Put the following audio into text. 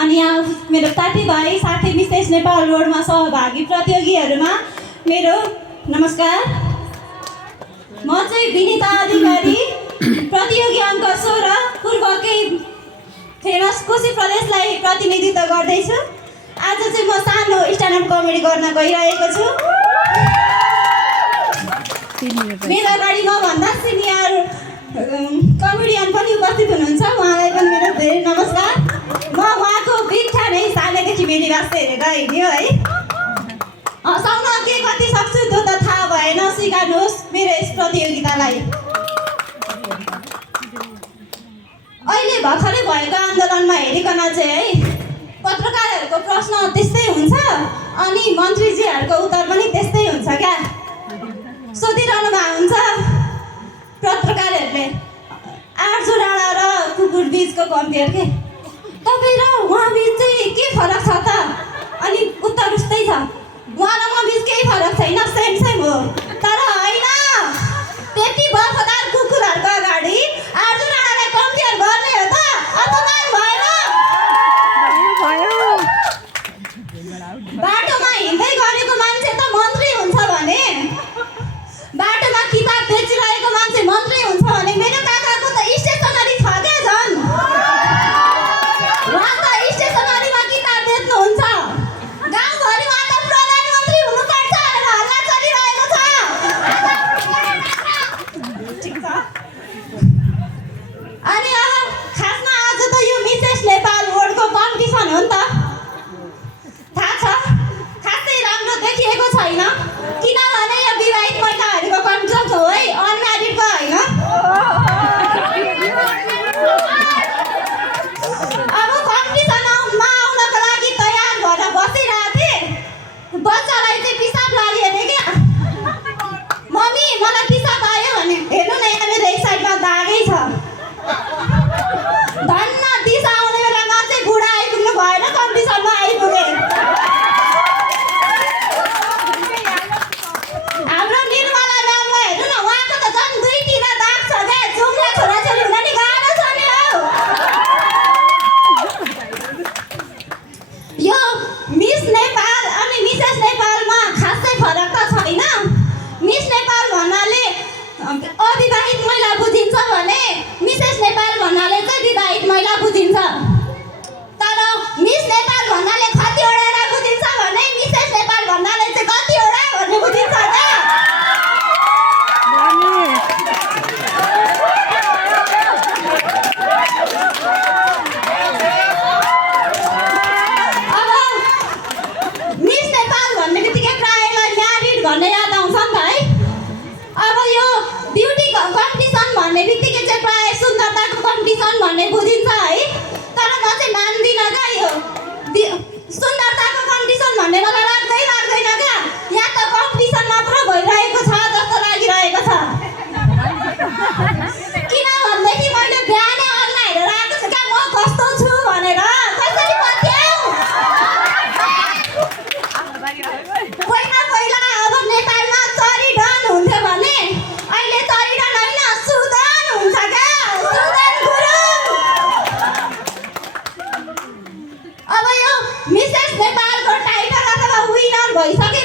अनि यहाँ मेरो साथीभाइ साथी विशेष नेपाल रोडमा सहभागी प्रतियोगीहरूमा मेरो नमस्कार। म चाहिँ विनिता अधिकारी, प्रतियोगी अङ्क 16 पूर्वकै फेमस कोशी प्रदेशलाई प्रतिनिधित्व गर्दैछु। आज चाहिँ म सानो स्ट्यान्डअप कमेडी गर्न गइरहेको छु। मेरो अगाडि मभन्दा सिनियर कमेडियन पनि उपस्थित हुनुहुन्छ, उहाँलाई पनि मेरो धेरै नमस्कार। म उहाँको बिग फ्यान है, सानैदेखि मेरी वास्ते हेरेर हिँड्यो है। हँसाउन के कति सक्छु त्यो त थाहा भएन, सिकाउनुहोस् मेरो यस प्रतियोगितालाई। अहिले भर्खरै भएको आन्दोलनमा हेरिकन चाहिँ है, पत्रकारहरूको प्रश्न त्यस्तै हुन्छ अनि मन्त्रीजीहरूको उत्तर पनि त्यस्तै हुन्छ क्या। सोधिरहनु भएको हुन्छ पत्रकारहरूले, आर्जु राणा र कुकुर बिचको कम्पेयर के, तपाईँ र उहाँ बिच चाहिँ के फरक छ त? अनि उत्तर उस्तै छ, उहाँ र म बिच केही फरक छैन, सेम सेम हो। तर होइन, त्यति वफादार कुकुरहरूको अगाडि आर्जु राणालाई कम्पेयर गर्ने हो त? अपमान भएन? बाटोमा हिँड्दै गरेको मान्छे त मन्त्री हुन्छ भने, बाटोमा किताब बेचिरहेको मान्छे मन्त्री हुन्छ भने मेरो काकाको त स्टेसनरी छ क्या झन्। उहाँ त स्टेसनरीमा किताब बेच्नुहुन्छ, गाउँभरि उहाँ त प्रधानमन्त्री हुनुपर्छ भनेर हल्ला चलिरहेको छ। ठिक छ। अनि अब खासमा आज त यो मिसेस नेपाल वर्ल्डको कम्पिटिसन हो नि त, थाहा छ? खासै राम्रो देखिएको छैन, किनभने यो विवाहित महिलाहरूको कम्पिटिसन हो है, अनम्यारिडको होइन। अब कम्पिटिसनमा आउनको लागि तयार भएर बसिरहेको थिएँ, बच्चालाई चाहिँ पिसाब लाग्यो अरे क्या। मम्मी मलाई पिसाब आयो भने, हेर्नु न यहाँ मेरो एक साइडमा दागै छ। धन्न दिशा आउने बेलामा चाहिँ बुढा आइपुग्नु भएन, कम्पिटिसनमा आइपुगे। हाम्रो निर्मला म्यामलाई हेर्नु न, उहाँको त झन् दुईतिर दाग छ क्या, जुम्ला छोराछोरी हुन नि गाह्रो छ नि हौ। यो मिस नेपाल अनि मिसेस नेपालमा खासै फरक त छैन। मिस नेपाल भन्नाले अविवाहित महिला बुझिन्छ भने मिसेस नेपाल भन्नाले चाहिँ विवाहित महिला बुझिन्छ। तर मिस नेपाल भन्नाले कति ओढेर बुझिन्छ भने मिसेस नेपाल भन्नाले चाहिँ कति ओढा भन्ने बुझिन्छ त। अब मिस नेपाल भन्ने बित्तिकै प्रायःलाई म्यारिड भन्ने याद आउँछ नि त है। अब यो ब्युटी कम्पिटिसन भन्ने बित्तिकै चाहिँ प्रायः सुन्दरताको कम्पिटिसन भन्ने बुझिन्छ है। तर म चाहिँ मान्दिनँ क्या, यो सुन्दरताको कम्पिटिसन भन्ने मलाई लाग्दैन क्या। यहाँ त कम्पिटिसन मात्र भइरहेको छ जस्तो लागिरहेको छ। किनभनेदेखि मैले बिहानै अल्ला हेरेर आएको छु क्या, म कस्तो छु भनेर। कसरी पत्याउ? पहिला अब नेपालमा चरीडन हुन्थ्यो भने अहिले चरीडन होइन, सुदन हुन्छ क्या, सुदन गुरुङ। अब यो मिसेस नेपालको टाइटल अथवा विनर भइसके